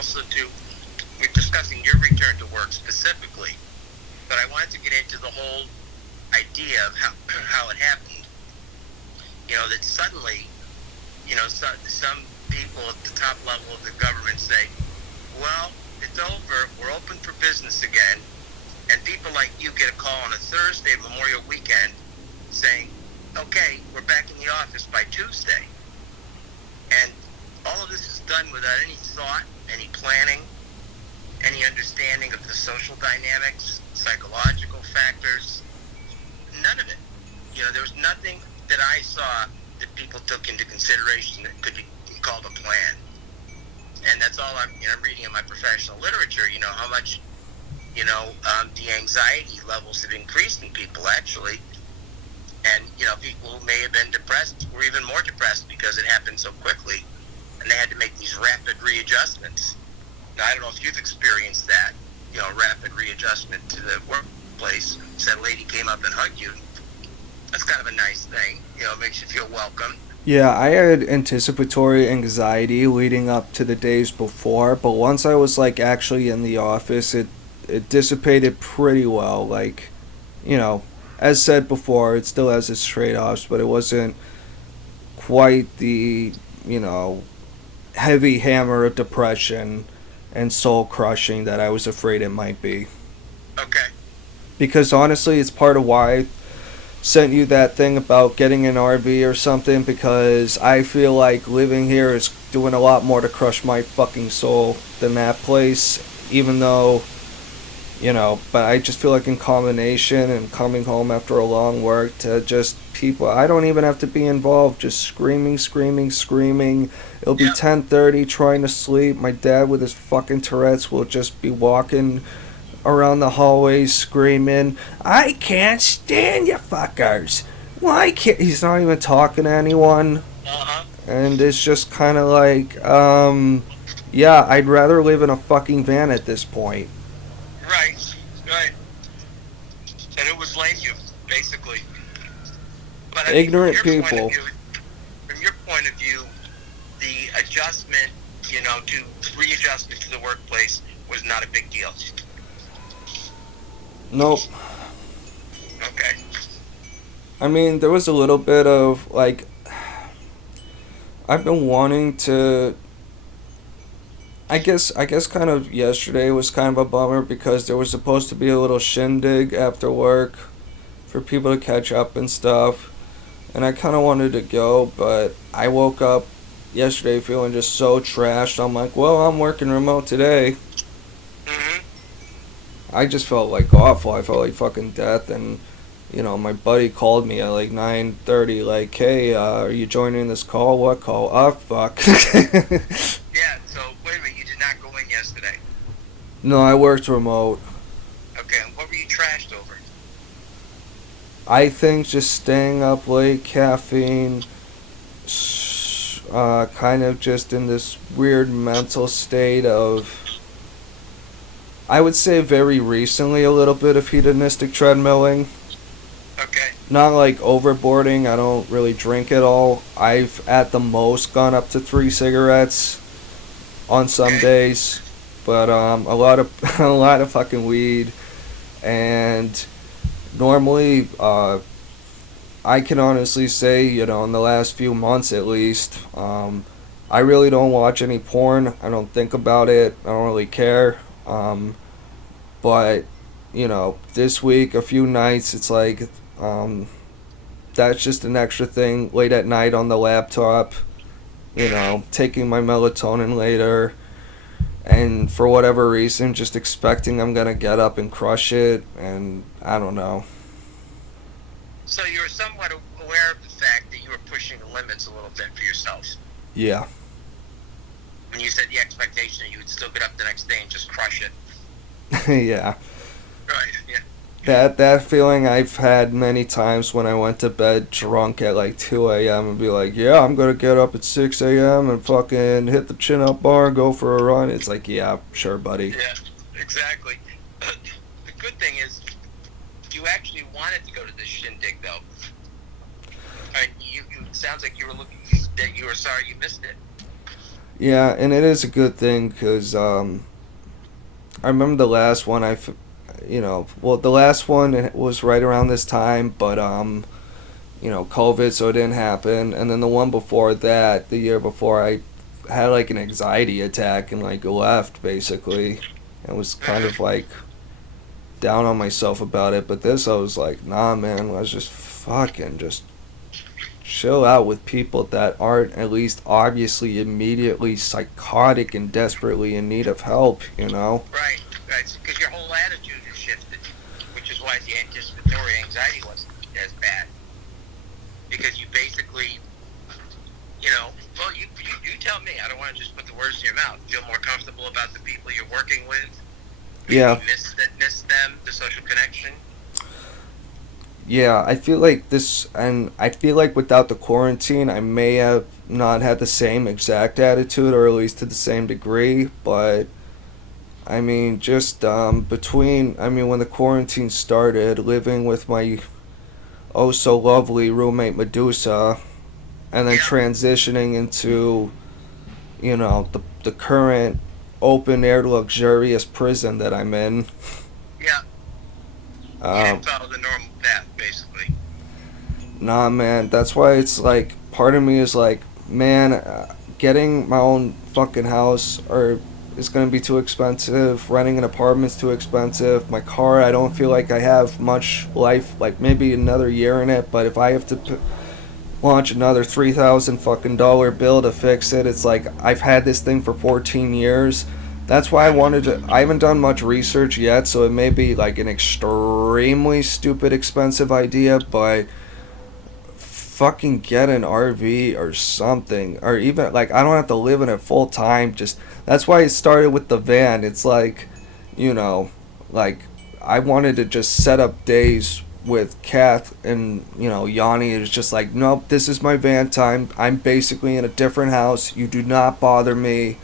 also to, we're discussing your return to work specifically, but I wanted to get into the whole idea of how it happened. That suddenly, some people at the top level of the government say, well, it's over, we're open for business again, and people like you get a call on a Thursday, Memorial Weekend, saying, okay, we're back in the office by Tuesday. And all of this is done without any thought, any planning, any understanding of the social dynamics, psychological factors, none of it. There was nothing that I saw that people took into consideration that could be called a plan. And that's all I'm reading in my professional literature, how much, the anxiety levels have increased in people, actually. And, people who may have been depressed were even more depressed because it happened so quickly, and they had to make these rapid readjustments. Now, I don't know if you've experienced that, rapid readjustment to the workplace. So that lady came up and hugged you. That's kind of a nice thing. It makes you feel welcome. Yeah, I had anticipatory anxiety leading up to the days before, but once I was like actually in the office, it dissipated pretty well. Like, you know, as said before, it still has its trade offs, but it wasn't quite the, you know, heavy hammer of depression and soul crushing that I was afraid it might be. Okay. Because honestly, it's part of why I sent you that thing about getting an RV or something, because I feel like living here is doing a lot more to crush my fucking soul than that place, even though, you know, but I just feel like in combination and coming home after a long work to just people, I don't even have to be involved, just screaming, screaming, screaming. It'll be Yeah. 10:30 trying to sleep. My dad with his fucking Tourette's will just be walking around the hallways screaming, I can't stand you fuckers. Why can't, he's not even talking to anyone. Uh-huh. And it's just kind of like, yeah, I'd rather live in a fucking van at this point. Right. Right. And it would blame you, basically. But I mean, Ignorant people. from your point of view, the adjustment, to readjustment to the workplace was not a big deal. Nope. Okay. I mean, there was a little bit of, like, I've been wanting to, I guess kind of yesterday was kind of a bummer because there was supposed to be a little shindig after work for people to catch up and stuff. And I kind of wanted to go, but I woke up yesterday feeling just so trashed. I'm like, well, I'm working remote today. Mm-hmm. I just felt like awful. I felt like fucking death. And, you know, my buddy called me at like 9:30, like, hey, are you joining this call? What call? Oh, fuck. Yeah, so wait a minute, you did not go in yesterday. No, I worked remote. Okay, and what were you trashed over? I think just staying up late, caffeine, kind of just in this weird mental state of, I would say very recently, a little bit of hedonistic treadmilling. Okay. Not like overboarding. I don't really drink at all. I've at the most gone up to 3 cigarettes on some Okay. days, but a lot of a lot of fucking weed. And normally, I can honestly say, you know, in the last few months at least, I really don't watch any porn. I don't think about it. I don't really care. But you know, this week, a few nights, it's like, um, that's just an extra thing late at night on the laptop, you know, taking my melatonin later, and for whatever reason, just expecting I'm gonna get up and crush it, and I don't know. So you were somewhat aware of the fact that you were pushing the limits a little bit for yourself. Yeah. When you said the expectation that you would still get up the next day and just crush it. Yeah. Right, yeah. That feeling I've had many times when I went to bed drunk at like 2 a.m. and be like, yeah, I'm gonna get up at 6 a.m. and fucking hit the chin up bar and go for a run. It's like, yeah, sure, buddy. Yeah, exactly. The good thing is, you actually wanted to go to this shindig, though. It sounds like you were looking, that you were sorry you missed it. Yeah, and it is a good thing because I remember the last one the last one it was right around this time, but COVID, so it didn't happen. And then the one before that, the year before, I had like an anxiety attack and like left basically, and was kind of like down on myself about it. But this, I was like, nah, man, let's just fucking just chill out with people that aren't at least obviously immediately psychotic and desperately in need of help, you know? Right, right. Because your whole attitude has shifted, which is why the anticipatory anxiety wasn't as bad. Because you basically, well, you tell me. I don't want to just put the words in your mouth. Feel more comfortable about the people you're working with. Yeah. Miss them, the social connection. Yeah, I feel like this, and I feel like without the quarantine, I may have not had the same exact attitude, or at least to the same degree. But I mean, just when the quarantine started, living with my oh so lovely roommate Medusa, and then Yeah. transitioning into, the current open air luxurious prison that I'm in. Yeah. You didn't follow the normal path, basically. Nah, man, that's why it's like part of me is like, man, getting my own fucking house or is gonna be too expensive. Renting an apartment's too expensive. My car, I don't feel like I have much life, like maybe another year in it. But if I have to launch another $3,000 fucking dollar bill to fix it, it's like I've had this thing for 14 years. That's why I wanted to. I haven't done much research yet, so it may be like an extremely stupid, expensive idea, but fucking get an RV or something, or even like I don't have to live in it full time. Just that's why it started with the van. It's like, you know, like I wanted to just set up days with Kath and Yanni is just like, nope, this is my van time. I'm basically in a different house. You do not bother me,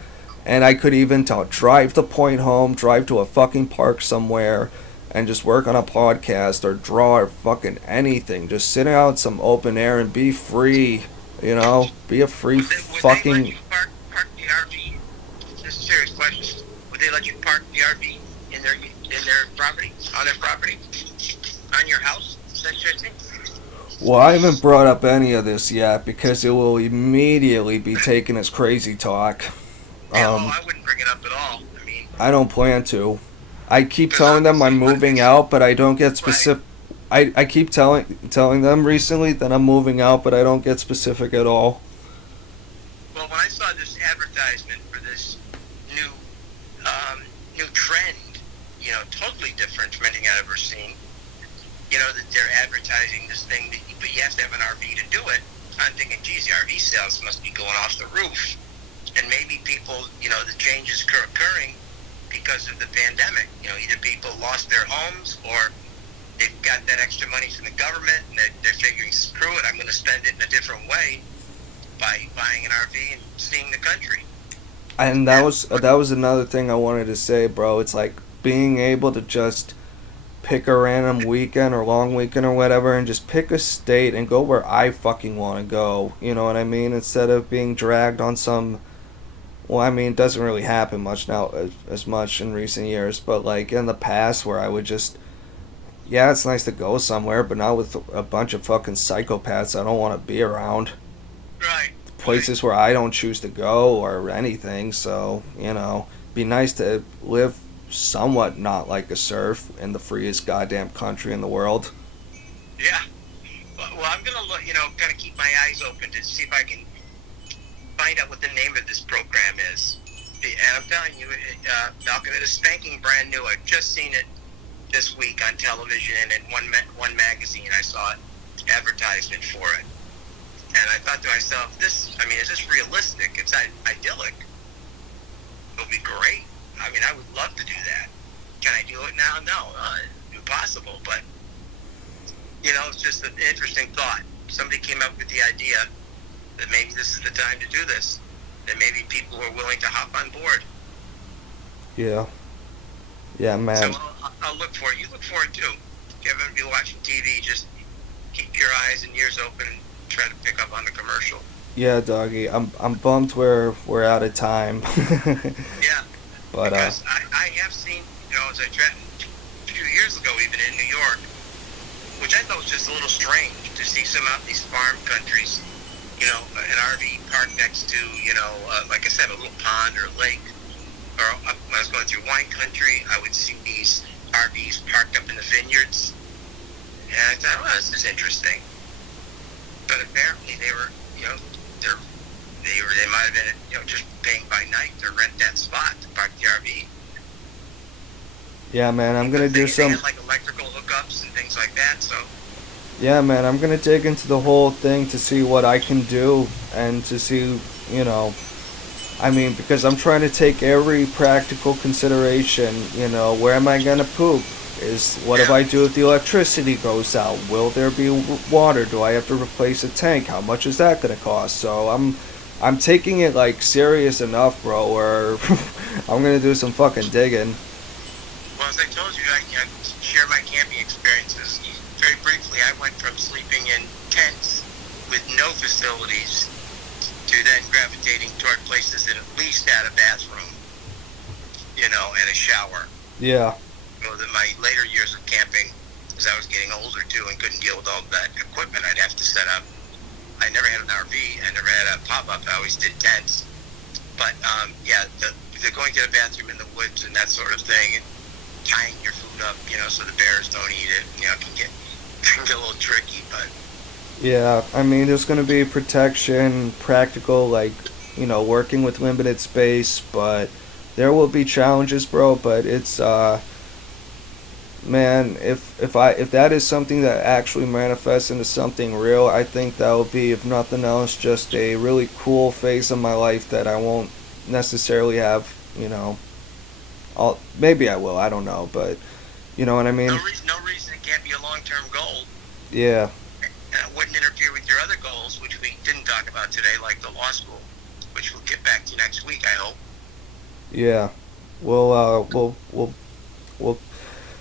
and I could even drive the point home, drive to a fucking park somewhere, and just work on a podcast or draw or fucking anything. Just sit out in some open air and be free. Be a free Would they let fucking. you park the RV? This is a serious question. Would they let you park the RV in their property, on their property, on your house? Essentially. Well, I haven't brought up any of this yet because it will immediately be taken as crazy talk. Yeah, I wouldn't bring it up at all. I mean, I don't plan to. I keep because telling them I'm obviously, moving out, but I don't get right. specific. I keep telling them recently that I'm moving out, but I don't get specific at all. Well, when I saw this advertisement for this new new trend, totally different from anything I've ever seen. That they're advertising this thing, but you have to have an RV to do it. I'm thinking, geez, the RV sales must be going off the roof. And maybe people, the changes occurring because of the pandemic. Either people lost their homes or they've got that extra money from the government and they're figuring, screw it, I'm going to spend it in a different way by buying an RV and seeing the country. And that was another thing I wanted to say, bro. It's like being able to just pick a random weekend or long weekend or whatever and just pick a state and go where I fucking want to go. You know what I mean? Instead of being dragged on some. Well, I mean, it doesn't really happen much now, as much in recent years, but like in the past where I would just, yeah, it's nice to go somewhere, but not with a bunch of fucking psychopaths I don't want to be around. Right. Places where I don't choose to go or anything, so, be nice to live somewhat not like a serf in the freest goddamn country in the world. Yeah. Well, I'm going to look, kind of keep my eyes open to see if I can find out what the name of this program is. And I'm telling you, Malcolm, it is spanking brand new. I've just seen it this week on television and in one magazine. I saw it, advertisement for it. And I thought to myself, is this realistic? It's idyllic. It'll be great. I mean, I would love to do that. Can I do it now? No, impossible. But, it's just an interesting thought. Somebody came up with the idea that maybe this is the time to do this. That maybe people are willing to hop on board. Yeah. Yeah, man. So I'll look for it. You look for it too. If you haven't been watching TV, just keep your eyes and ears open and try to pick up on the commercial. Yeah, doggy. I'm bummed we're out of time. Yeah, But because I have seen, as I traveled a few years ago, even in New York, which I thought was just a little strange to see some out in these farm countries, an RV park next to, like I said, a little pond or a lake. Or when I was going through wine country, I would see these RVs parked up in the vineyards. And I thought, well, this is interesting. But apparently they were, they might have been, just paying by night to rent that spot to park the RV. yeah, man, I'm gonna They do some. had like electrical hookups and things like that. So Yeah, man, I'm gonna dig into the whole thing to see what I can do and to see, you know, I mean, because I'm trying to take every practical consideration. Where am I gonna poop? What if I do if the electricity goes out? Will there be water? Do I have to replace a tank? How much is that gonna cost? So I'm taking it like serious enough, bro. Where I'm gonna do some fucking digging. well, as I told you, I share my camping experiences. Very briefly, I went from sleeping in tents with no facilities to then gravitating toward places that at least had a bathroom, and a shower. Yeah, My later years of camping, as I was getting older too and couldn't deal with all that equipment I'd have to set up. I never had an RV. I never had a pop-up. I always did tents. But, the going to the bathroom in the woods and that sort of thing, and tying your food up, so the bears don't eat it, can get a little tricky, but yeah. I mean, there's gonna be protection, practical, like working with limited space, but there will be challenges, bro. But it's man, if that is something that actually manifests into something real, I think that will be, if nothing else, just a really cool phase of my life that I won't necessarily have. Maybe I will. I don't know, but you know what I mean. no reason it can't be a long-term goal. Yeah, And it wouldn't interfere with your other goals, which we didn't talk about today, like the law school, which we'll get back to next week, I hope. yeah. We'll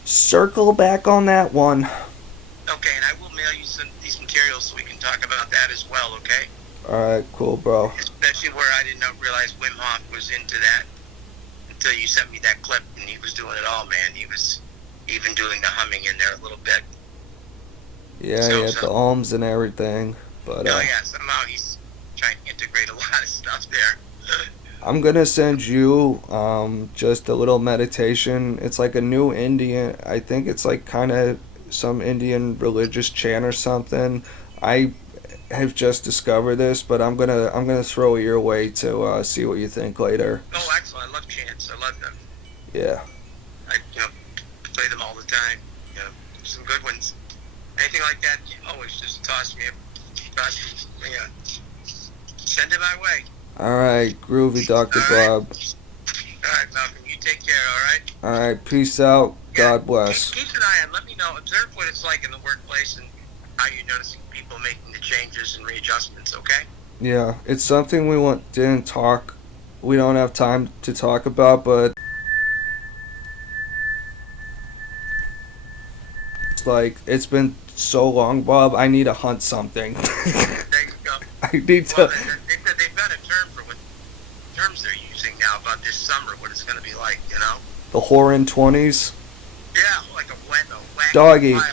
circle back on that one. Okay, and I will mail you these materials so we can talk about that as well, okay? All right, cool, bro. Especially where I didn't realize Wim Hof was into that until you sent me that clip, and he was doing it all, man. He was even doing the humming in there a little bit. Yeah, he had the alms and everything, but somehow he's trying to integrate a lot of stuff there. I'm gonna send you just a little meditation. It's like a new Indian. I think it's like kind of some Indian religious chant or something. I have just discovered this, but I'm gonna throw it your way to see what you think later. Oh, excellent! I love chants. I love them. Yeah. I play them all the time. Some good ones. Anything like that, always just toss me. Send it my way. All right, groovy, Dr. Bob. All right, Malcolm. You take care. All right. All right, peace out. God bless. Keep an eye on. Let me know. Observe what it's like in the workplace and how you're noticing people making the changes and readjustments. Okay. Yeah, it's something we don't have time to talk about, but it's like it's been so long, Bob. I need to hunt something. There you go. I need Well, to. they've got a term for what terms they're using now about this summer. What it's going to be like. The Horan 20s. Yeah, like a wacky Doggy. wild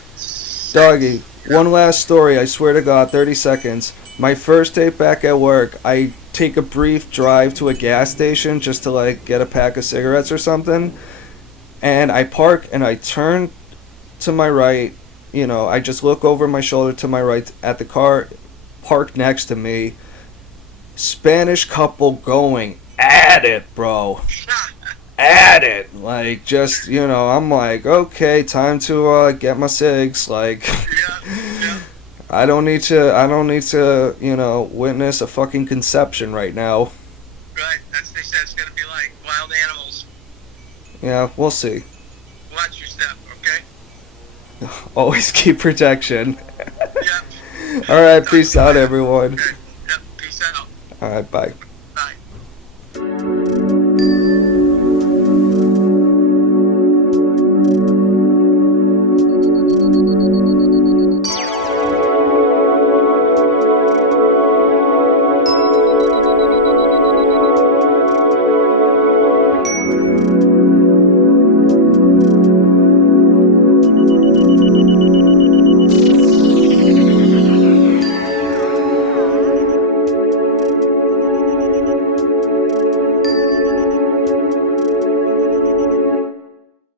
Doggy, sex. one last story. I swear to God, 30 seconds. My first day back at work, I take a brief drive to a gas station just to like get a pack of cigarettes or something. And I park and I turn to my right. I just look over my shoulder to my right at the car parked next to me. Spanish couple going at it, bro. At it. Like, just, I'm like, okay, time to get my cigs. Like, Yeah. I don't need to, witness a fucking conception right now. Right. That's what they said it's going to be like. Wild animals. Yeah, we'll see. Watch your step, okay? Always keep protection. Yep. All right, peace out, everyone. Okay. Yep. Peace out. All right, bye.